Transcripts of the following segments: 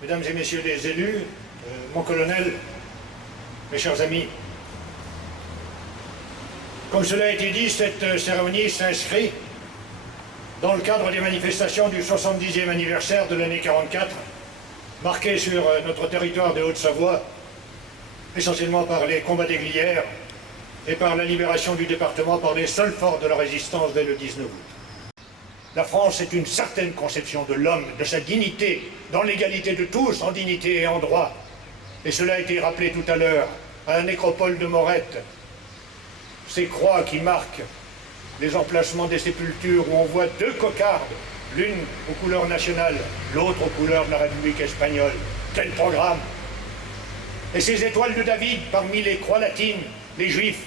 Mesdames et messieurs les élus, mon colonel, mes chers amis, comme cela a été dit, cette cérémonie s'inscrit dans le cadre des manifestations du 70e anniversaire de l'année 44, marquée sur notre territoire de Haute-Savoie, essentiellement par les combats des Glières et par la libération du département par les seules forces de la résistance dès le 19 août. La France est une certaine conception de l'homme, de sa dignité, dans l'égalité de tous, en dignité et en droit. Et cela a été rappelé tout à l'heure, à la nécropole de Morette. Ces croix qui marquent les emplacements des sépultures où on voit deux cocardes, l'une aux couleurs nationales, l'autre aux couleurs de la République espagnole. Quel programme! Et ces étoiles de David parmi les croix latines, les Juifs.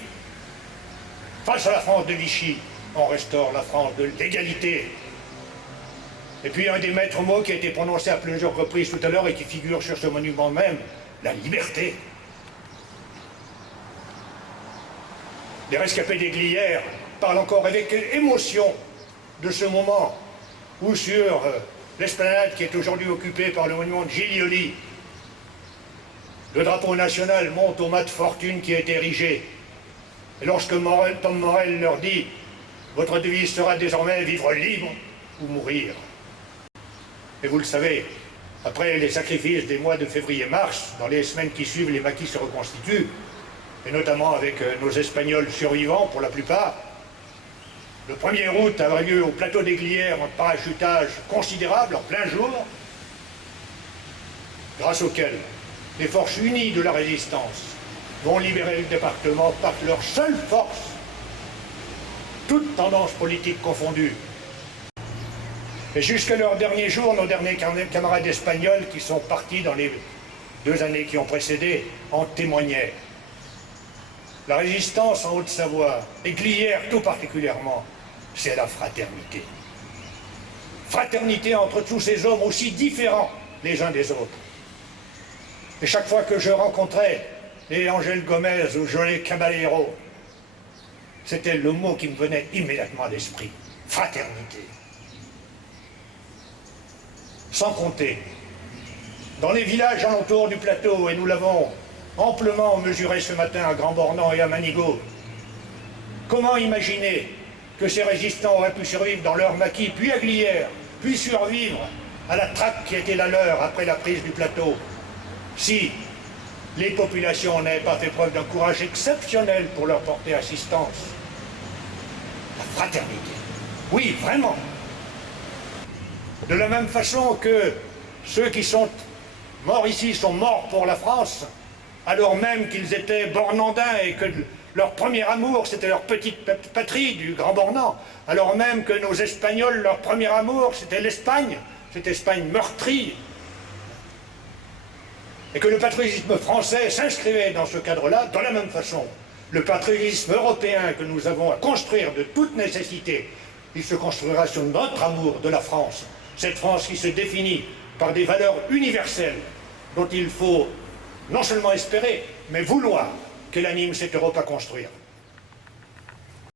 Face à la France de Vichy, on restaure la France de l'égalité. Et puis un des maîtres mots qui a été prononcé à plusieurs reprises tout à l'heure et qui figure sur ce monument même, la liberté. Les rescapés des Glières parlent encore avec émotion de ce moment où sur l'esplanade qui est aujourd'hui occupée par le monument de Giglioli, le drapeau national monte au mât de fortune qui a été érigé. Et lorsque Tom Morel leur dit « Votre devise sera désormais vivre libre ou mourir ». Et vous le savez, après les sacrifices des mois de février-mars, dans les semaines qui suivent, les maquis se reconstituent, et notamment avec nos Espagnols survivants pour la plupart. Le 1er août aura lieu au plateau des Glières un parachutage considérable en plein jour, grâce auquel les forces unies de la résistance vont libérer le département par leur seule force, toutes tendances politiques confondues. Et jusqu'à leurs derniers jours, nos derniers camarades espagnols qui sont partis dans les 2 années qui ont précédé en témoignaient. La résistance en Haute-Savoie, et Glières tout particulièrement, c'est la fraternité. Fraternité entre tous ces hommes aussi différents les uns des autres. Et chaque fois que je rencontrais les Angel Gomez ou Joël Caballero, c'était le mot qui me venait immédiatement à l'esprit. Fraternité. Sans compter, dans les villages alentours du plateau, et nous l'avons amplement mesuré ce matin à Grand-Bornand et à Manigot, comment imaginer que ces résistants auraient pu survivre dans leur maquis, puis à Glières, puis survivre à la traque qui était la leur après la prise du plateau, si les populations n'avaient pas fait preuve d'un courage exceptionnel pour leur porter assistance? La fraternité. Oui, vraiment. De la même façon que ceux qui sont morts ici sont morts pour la France, alors même qu'ils étaient bornandins et que leur premier amour, c'était leur petite patrie du Grand Bornand, alors même que nos Espagnols, leur premier amour, c'était l'Espagne, cette Espagne meurtrie, et que le patriotisme français s'inscrivait dans ce cadre-là, de la même façon. Le patriotisme européen que nous avons à construire de toute nécessité, il se construira sur notre amour de la France. Cette France qui se définit par des valeurs universelles dont il faut non seulement espérer, mais vouloir qu'elle anime cette Europe à construire.